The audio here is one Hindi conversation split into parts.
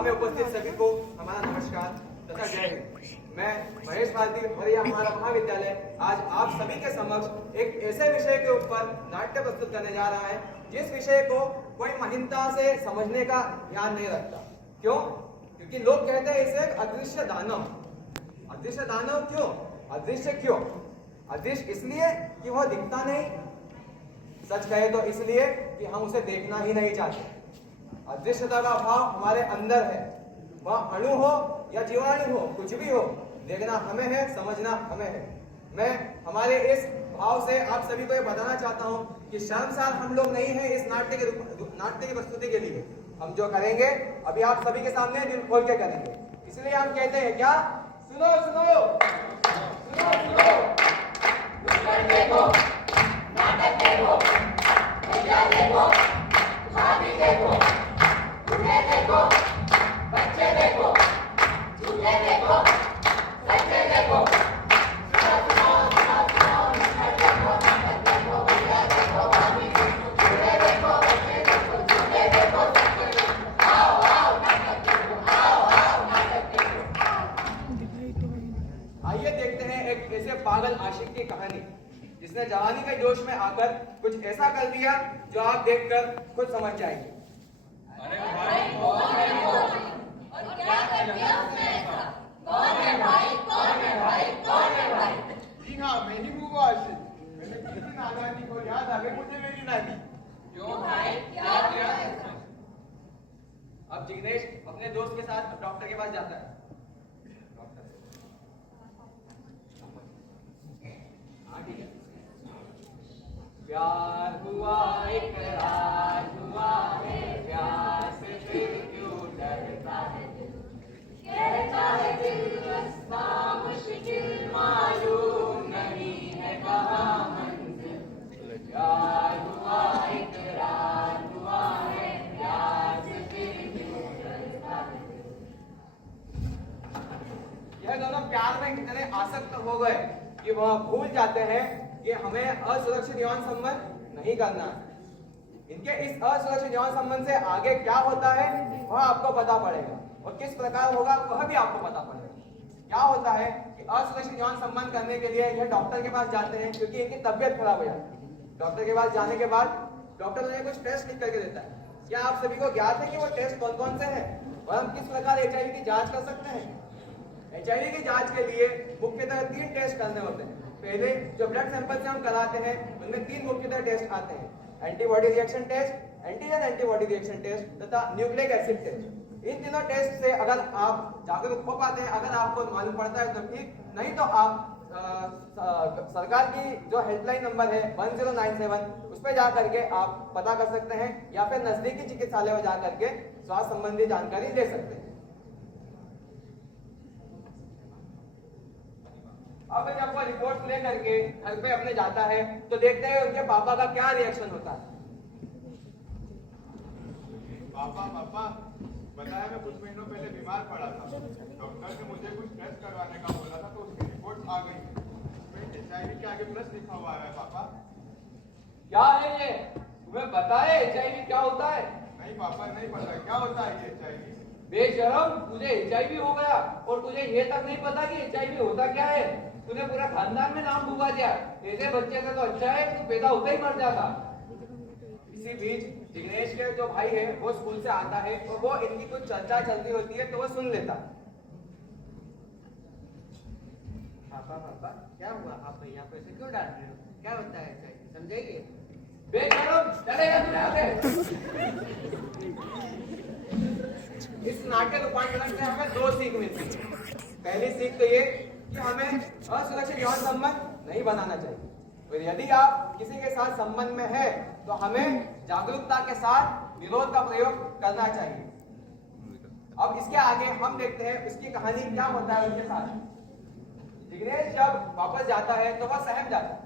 सभा में उपस्थित सभी को हमारा नमस्कार तथा जय हिंद। मैं महेश भारती और यह हमारा महाविद्यालय आज आप सभी के समक्ष एक ऐसे विषय के ऊपर नाट्य प्रस्तुत करने जा रहा है जिस विषय को कोई महिमता से समझने का ध्यान नहीं रखता। क्यों? क्योंकि लोग कहते हैं इसे एक अदृश्य दानव। अदृश्य दानव क्यों? अदृश्य क्यों? अदृश्य इसलिए कि वह दिखता नहीं, सच कहे तो इसलिए कि हम उसे देखना ही नहीं चाहते। अदृश्यता का भाव हमारे अंदर है, वह अणु हो या जीवाणु हो, कुछ भी हो, देखना हमें है, समझना हमें है। मैं हमारे इस भाव से आप सभी को ये बताना चाहता हूँ कि शर्मसार हम लोग नहीं है इस नाट्य की प्रस्तुति के लिए। हम जो करेंगे अभी आप सभी के सामने दिल खोल के करेंगे, इसलिए हम कहते हैं क्या? सुनो सुनो सुनो सुनो, देखो नाटक देखो, देखो भाभी देखो, तुम्हें देखो, बच्चे देखो, झूठे देखो, सच्चे देखो, आइए देखते हैं एक ऐसे पागल आशिक की कहानी जिसने जवानी के जोश में आकर कुछ ऐसा कर दिया जो आप देखकर खुद समझ जाएंगे। अरे भाई कौन है वो? और क्या कर दिया उसने ऐसा? कौन है भाई? कौन है भाई? कौन है भाई? जी हाँ, मैं ही हूँ वो आशिक। मैंने किसी नादानी को याद आ गई मुझे मेरी नानी। क्यों भाई? क्या किया इसने? अब जिग्नेश अपने दोस्त के साथ डॉक्टर के पास जाता है। प्यार हुआ इकरार हुआ है, प्यार से फिर क्यों डरता है दिल? कहता है दिल रास्ता मुश्किल मालूम नहीं है कहाँ मंजिल। प्यार हुआ इकरार हुआ है, प्यार से फिर क्यों डरता है दिल? यह दोनों प्यार में कितने आसक्त हो गए कि वह भूल जाते हैं कि हमें असुरक्षित यौन संबंध नहीं करना है। इनके इस असुरक्षित यौन संबंध से आगे क्या होता है वह आपको पता पड़ेगा, और किस प्रकार होगा वह भी आपको पता पड़ेगा। क्या होता है कि असुरक्षित यौन संबंध करने के लिए यह डॉक्टर के पास जाते हैं क्योंकि इनकी तबियत खराब हो जाती है। डॉक्टर के पास जाने के बाद डॉक्टर उन्हें कुछ टेस्ट लिख करके देता है। क्या आप सभी को ज्ञात है कि वो टेस्ट कौन कौन से हैं और हम किस प्रकार HIV की जांच कर सकते हैं? HIV की जांच के लिए मुख्यतः 3 टेस्ट करने होते हैं। पहले जो ब्लड सैंपल से हम कराते हैं उनमें 3 मुख्यतः टेस्ट आते हैं: antibody reaction test, antigen antibody reaction test तथा न्यूक्लिक एसिड टेस्ट। इन तीनों टेस्ट से अगर आप जागरूक हो पाते हैं, अगर आपको मालूम पड़ता है तो ठीक, नहीं तो आप सरकार की जो हेल्पलाइन नंबर है 1097 उस पर जा करके आप पता कर सकते हैं, या फिर नजदीकी चिकित्सालय में जा करके स्वास्थ्य संबंधी जानकारी ले सकते हैं। अब जब वो रिपोर्ट ले करके घर पे अपने जाता है तो देखते हैं उनके पापा का क्या रिएक्शन होता है। पापा बताया, मैं कुछ महीनों पहले बीमार पड़ा था। डॉक्टर ने मुझे कुछ टेस्ट करवाने का बोला था तो उसकी रिपोर्ट आ गई। उसमें HIV के आगे प्लस लिखा हुआ है। पापा क्या है ये? तुम्हें पता है HIV क्या होता है? नहीं पापा, नहीं पता क्या होता है ये HIV। बेशरम, तुझे HIV हो गया और तुझे ये तक नहीं पता कि HIV होता क्या है? तूने पूरा खानदान में नाम डूबा दिया। ऐसे बच्चे से तो अच्छा है तू पैदा होते ही मर जाता। इसी बीच जिग्नेश के जो भाई है वो स्कूल से आता है और वो इनकी कुछ चर्चा चलती होती है तो वो सुन लेता। पापा क्या हुआ? आप भैया को ऐसे क्यों डांट रहे हो? क्या होता है ऐसे? समझाइए। बेशरम, चलेगा तू यहाँ से। इस नाट्य रूपांतरण से हमें 2 सीख मिलती है। पहली सीख तो ये कि हमें असुरक्षित यौन संबंध नहीं बनाना चाहिए, और यदि आप किसी के साथ संबंध में है तो हमें जागरूकता के साथ विरोध का प्रयोग करना चाहिए। अब इसके आगे हम देखते हैं उसकी कहानी क्या होता है उनके साथ। जिग्नेश जब वापस जाता है तो वह सहम जाता है।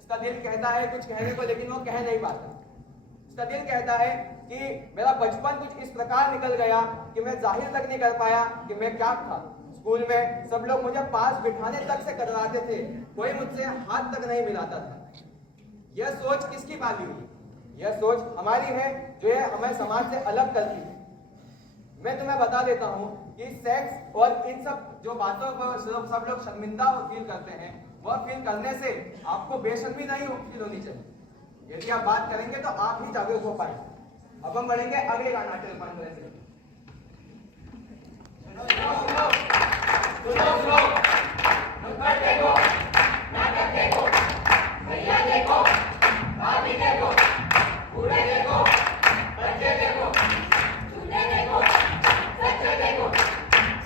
उसका दिल कहता है कुछ कहने को, लेकिन वो कह नहीं पाता। उसका दिल कहता है कि मेरा बचपन कुछ इस प्रकार निकल गया कि मैं जाहिर तक नहीं कर पाया कि मैं क्या था। स्कूल में सब लोग मुझे पास बिठाने तक से कतराते थे, कोई मुझसे हाथ तक नहीं मिलाता था। यह सोच किसकी पाली हुई? यह सोच हमारी है जो हमें समाज से अलग करती है। मैं तुम्हें बता देता हूँ कि सेक्स और इन सब जो बातों पर सब लोग शर्मिंदा फील करते हैं, वह फील करने से आपको बेशर्मी नहीं फील होनी चाहिए। यदि आप बात करेंगे तो आप ही जागरूक हो पाए। अब हम बढ़ेंगे अगले नाट्य रूपांतरण से। नुक्कड़ देखो, नाटक देखो, भैया देखो, भाभी देखो, बूढ़े देखो, बच्चे देखो, झूठे देखो, सच्चे देखो।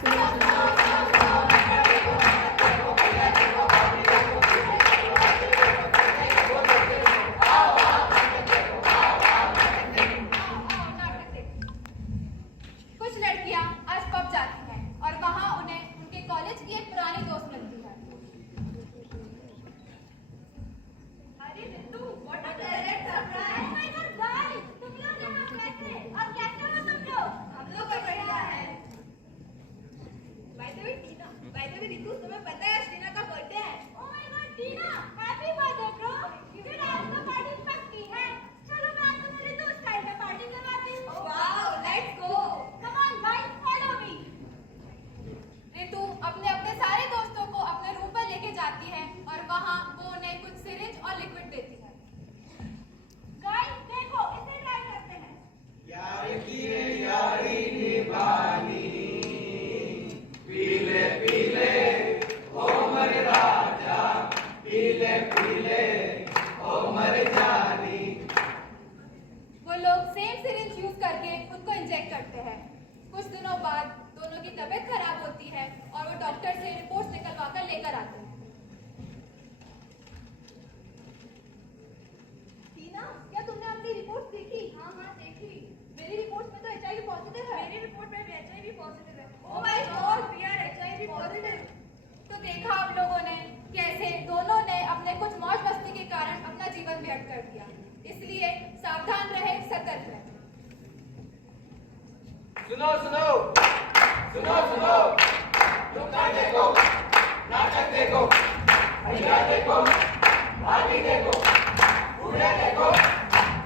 सुनो सुनो सुनो सुनो, नुक्कड़ देखो, नाटक देखो, भैया देखो, भाभी देखो, बूढ़े देखो, बच्चे देखो, सच्चे देखो, झूठे देखो। आओ आओ नाटक देखो, आओ आओ नाटक देखो, आओ आओ नाटक देखो। कुछ लड़कियां आज पब जाती हैं और वहां उन्हें उनके कॉलेज की एक पुरानी दोस्त मिलती है। अरे Ritu, what a pleasant surprise! Oh my God, guys, तुम लोग यहाँ कैसे? और कैसे हो तुम लोग? हम लोग तो बढ़िया हैं। By the way, रितु, तुम्हें पता है आज टीना का बर्थडे है? Oh my God, Tina, happy birthday bro! फिर आज तो पार्टी पक्की है। चलो मैं आज तुम्हें रितु स्टाइल में पार्टी करवाती हूँ। Wow, let's go! Come on guys, follow me. Ritu अपने अपने सारे दोस्तों को अपने रूम पर लेके जाती है और वहां वो उन्हें कुछ सिरिंज और लिक्विड देती है। Guys, देखो, इसे ट्राई करते हैं। यार की यारी निभानी, पीले पीले ओ मर राजा, पीले पीले ओ मर जानी। वो लोग सेम सिरिंज यूज करके उनको इंजेक्ट करते हैं। कुछ दिनों बाद दोनों की तबीयत खराब होती है और वो डॉक्टर से रिपोर्ट्स निकलवा कर लेकर आते हैं। टीना, क्या तुमने अपनी रिपोर्ट देखी? हाँ हाँ देखी। मेरी रिपोर्ट में तो HIV पॉजिटिव है। मेरी रिपोर्ट में भी HIV पॉजिटिव है। Oh my God, we are HIV positive. तो देखा आप लोगों ने कैसे दोनों ने अपने कुछ मौज मस्ती के कारण अपना जीवन व्यर्थ कर दिया। इसलिए सावधान रहे, सतर्क रहे। सुनो सुनो सुनो सुनो, नुक्कड़ देखो, नाटक देखो, भैया देखो, भाभी देखो, बूढ़े देखो,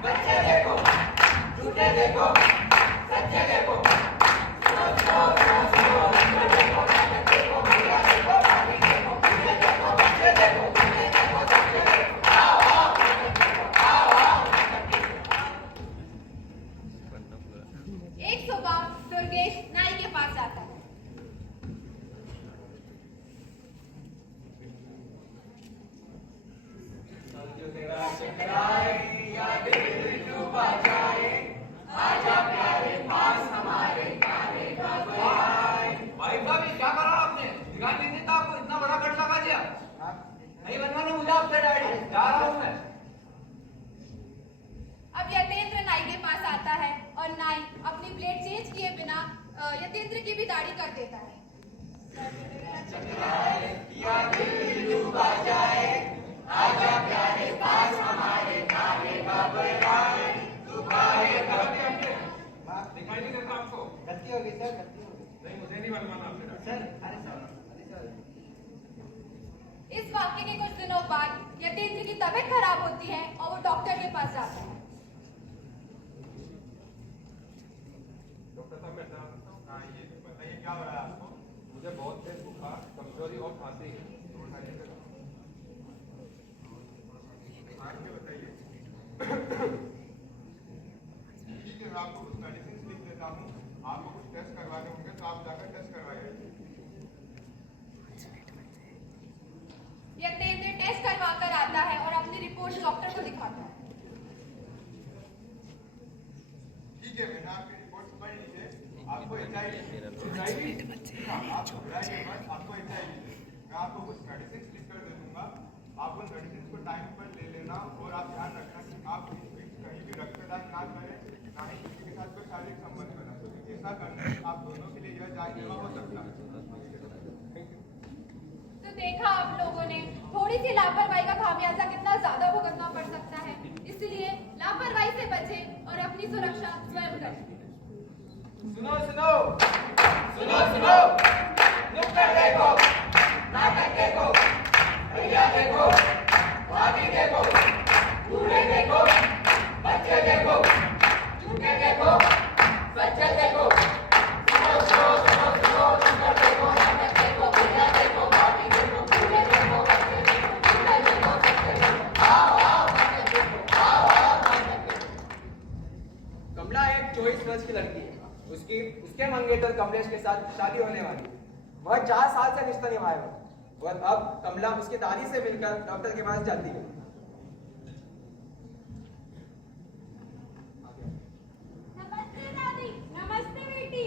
बच्चे देखो, झूठे देखो, सच्चे देखो। सुनो सुनो सुनो सुनो, नुक्कड़ देखो, नाटक देखो, भैया देखो, भाभी देखो, बूढ़े देखो, बच्चे देखो, झूठे देखो, सच्चे देखो। आओ आओ नाटक देखो, आओ आओ नाटक देखो। एक सुबह दुर्गेश नाई के पास जाता है। भाई साहब, ये क्या करा आपने? ध्यान नहीं देता, आपको इतना बड़ा गढ़ लगा दिया। नहीं बनवाना मुझे आपसे डायरी, जा रहा हूँ मैं। अब यतेंद्र नाई के पास आता है और नाई अपनी प्लेट चेंज किए बिना यतेंद्र की भी दाढ़ी कर देता है। दिखाई नहीं देता आपको? गलती हो गई सर, गलती हो गई नहीं, मुझे नहीं बनवाना आपसे डायरी। सर। अरे सर, इस वाक्य के कुछ दिनों बाद यतेंद्र की तबीयत खराब होती है और वो डॉक्टर के पास जाता है। डॉक्टर साहब, मैं जान सकता हूँ? हाँ, ये बताइए क्या हो रहा है आपको? मुझे बहुत तेज बुखार, कमजोरी और खांसी है। आगे बताइए। ठीक है, मैं आपको कुछ मेडिसिन लिख देता हूँ। आपको कुछ टेस्ट करवाने होंगे तो आप जाकर टेस्ट करवाइए। यतेंद्र टेस्ट करवा कर आता है और अपनी रिपोर्ट डॉक्टर को दिखाता है। ठीक है, मैंने आपकी रिपोर्ट पढ़ ली है। आपको HIV हाँ, आप घबराइए मत, आपको HIV है। मैं आपको कुछ मेडिसिन लिख कर दे दूंगा। आप उन मेडिसिन को टाइम पर ले लेना और आप ध्यान रखना कि आप इस बीच कहीं भी रक्तदान ना करें, ना ही किसी के साथ कोई शारीरिक संबंध बना। क्योंकि ऐसा करने से आप दोनों के लिए यह जानलेवा हो सकता है। तो देखा आप लोगों ने, थोड़ी सी लापरवाही का खामियाजा कितना ज्यादा भुगतना पड़ सकता है। इसलिए लापरवाही से बचें और अपनी सुरक्षा स्वयं करें। सुनो सुनो सुनो सुनो, नुक्कड़ देखो, नाटक देखो, भैया देखो, भाभी देखो, बूढ़े देखो, बच्चे देखो, झूठे देखो, सच्चे देखो। 24 वर्ष की लड़की है। उसके मंगेतर कमलेश के साथ शादी होने वाली है। वह 4 साल से रिश्ता निभाएगा और अब कमला उसकी दादी से मिलकर डॉक्टर के पास जाती है। नमस्ते दादी। नमस्ते बेटी।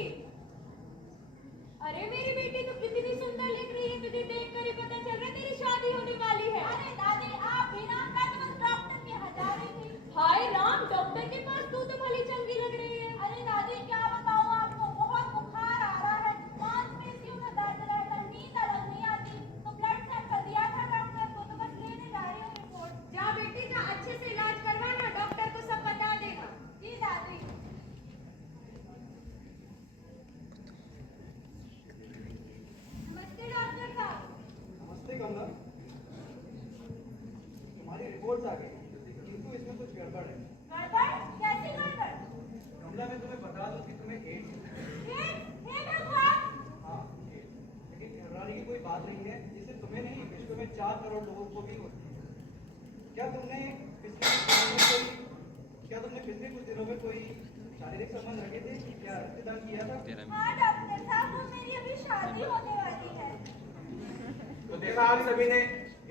अरे मेरी बेटी तो कितनी सुंदर लग रही है, तुझे देखकर ही पता चल रहा है तेरी शादी होने वाली है। अरे दादी, आप भी ना कल डॉक्टर के यहाँ जा रही थी। हाय राम, डॉक्टर के पास तू तो भली चंगी लग रही है। अरे दादी, क्या बताऊँ आपको, बहुत बुखार आ रहा है, मांसपेशियों में दर्द रहता है, नींद अलग नहीं आती, तो ब्लड चेक दिया था डॉक्टर को, तो बस लेने जा रही हूँ रिपोर्ट। जा बेटी जा, अच्छे से इलाज करवाना, डॉक्टर को सब बता देगा। जी दादी। नमस्ते डॉक्टर साहब। नमस्ते कमला, तुम्हारी रिपोर्ट्स आ गई, किंतु इसमें कुछ गड़बड़ है। गड़बड़? कैसी गड़बड़? कमला, मैं तुम्हें बता दूं कि तुम्हें एड्स है। हे भगवान! हाँ, लेकिन घबराने की कोई बात नहीं है, जिससे तुम्हें नहीं विश्व में 4 करोड़ लोगों को भी होती है। क्या तुमने पिछले कुछ दिनों में कोई शारीरिक संबंध रखे थे या रक्तदान किया था? हाँ डॉक्टर साहब, वो मेरी अभी शादी होने वाली है। तो देखा आप सभी ने,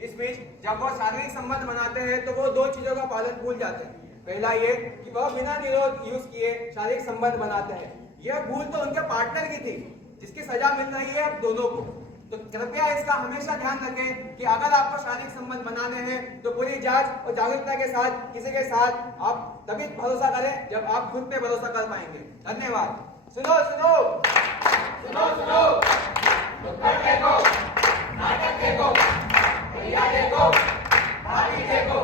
इस बीच जब वो शारीरिक संबंध बनाते हैं तो वो 2 चीजों का पालन भूल जाते हैं। पहला ये कि वह बिना निरोध यूज किए शारीरिक संबंध बनाते हैं। यह भूल तो उनके पार्टनर की थी, जिसकी सजा मिल रही है अब दोनों को। तो कृपया इसका हमेशा ध्यान रखें कि अगर आपको शारीरिक संबंध बनाने हैं तो पूरी जांच और जागरूकता के साथ किसी के साथ आप तभी भरोसा करें जब आप खुद पे भरोसा कर पाएंगे। धन्यवाद। सुनो सुनो सुनो सुनो, नुक्कड़ देखो, नाटक देखो, भैया देखो, भाभी देखो।